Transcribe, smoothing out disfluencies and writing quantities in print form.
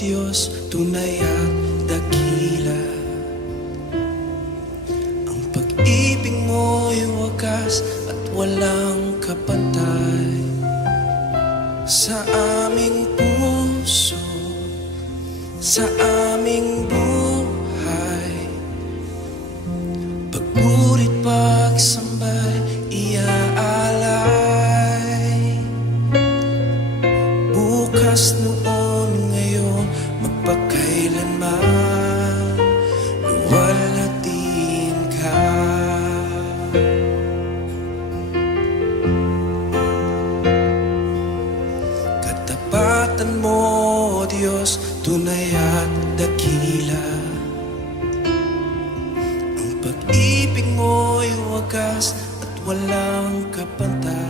Diyos, tunay at dakila. Ang pag-ibig mo'y wagas at walang kapantay. Sa aming puso, sa aming buhay, pagpurit, pagsambay, iaalay. Bukas, noon, ngayon, magpakailanman, luwalhatiin ka. Katapatan mo, Diyos, tunay at dakila. Ang pag-ibig mo'y wagas at walang kapantay.